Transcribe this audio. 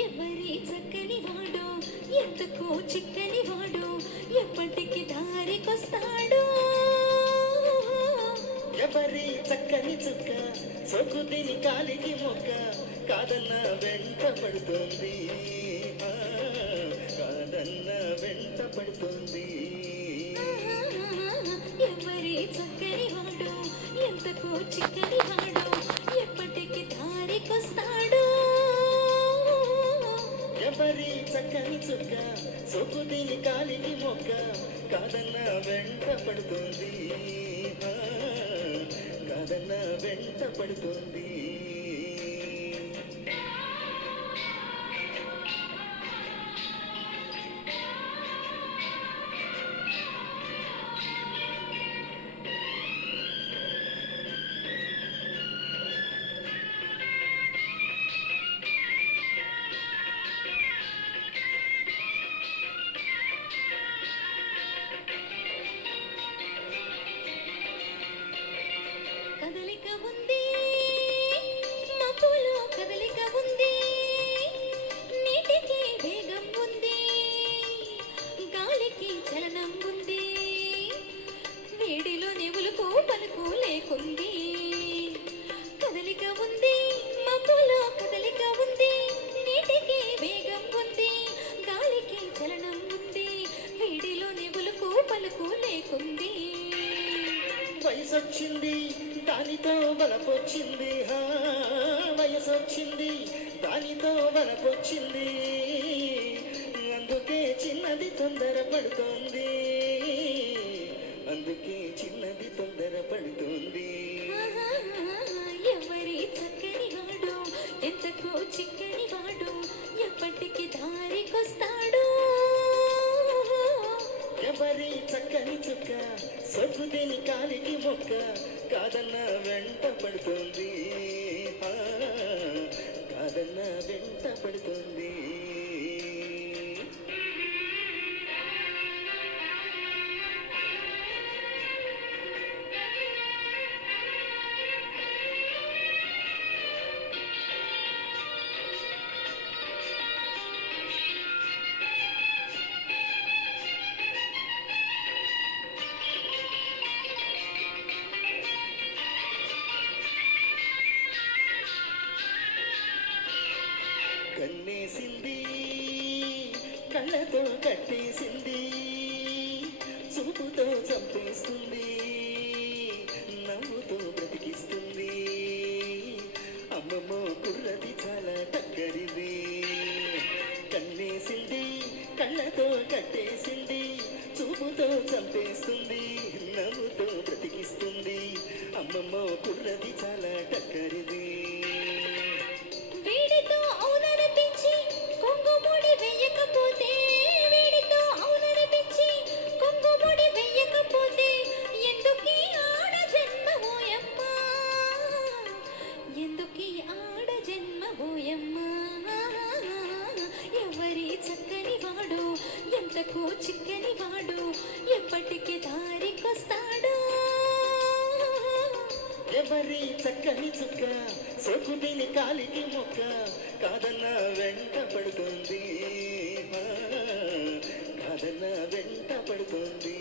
ఎవరి చక్కని వాడో ఎందుకో చిక్కని వాడో ఎప్పటికి దారికొస్తాడో ఎవరి చక్కని చుక్క సొకుదిని కాలికి మొక్క కాదన్న వెంట పడుతుంది కాదన్న వెంట పడుతుంది ఎవరి చక్కని వాడో ఎంతకో చిక్కని వాడో ఎప్పటికి దారికొస్తాడో ఎవరి చక్కని చుక్క సొకుదిని కాలికి మొక్క కాదన్న వెంట పడుతుంది కాదన్న వెంట పడుతుంది కదలిక ఉంది మబ్బులో కదలిక ఉంది నీటికి వేగం ఉంది గాలికి చలనం ఉంది వేడిలో నెవులకు పలుకు లేకుంది కదలిక ఉంది మబ్బులో కదలిక ఉంది నీటికి వేగం ఉంది గాలికి చలనం ఉంది వేడిలో నెవులకు పలుకు లేకుంది వయసొచ్చింది దానితో వలపొచ్చింది వయసొచ్చింది దానితో వలపొచ్చింది అందుకే చిన్నది తొందర పడుతోంది అందుకే చిన్నది తొందర పడుతోంది ఎవరి చక్కని వాడు ఎంతకో చిక్కని వాడు ఎప్పటికి దారికొస్తాడు ఎవరి చక్కని చుక్క సొగ్గుదేని కాలికి మొక్క కాదన్న వెంట పడుతోంది కాదన్న వెంట పడుతోంది కన్నేసింది కళ్ళతో కట్టేసింది చూపుతో చంపేస్తుంది నవ్వుతో బ్రతికిస్తుంది అమ్మమ్మో కుర్రది చాలా టక్కరిది కన్నేసింది కళ్ళతో కట్టేసింది చూపుతో చంపేస్తుంది నవ్వుతో బ్రతికిస్తుంది అమ్మమ్మో కుర్రది చాలా టక్కరిది వీడితో అవుననిపించి కొంగుముడి వెయ్యకపోతే వీడితో అవుననిపించి కొంగుముడి వెయ్యకపోతే ఎందుకీ ఆడ జన్మవోయమ్మ ఎందుకీ ఆడ జన్మవోయమ్మ ఎవరి చక్కని వాడు ఎంతకో చిక్కని వాడు ఎప్పటికి దారికొస్తాడు ఎవరి చక్కని చుక్క సొకుదిని కాలికి మొక్క కాదన్న వెంట పడుతుంది కాదన్న వెంట పడుతుంది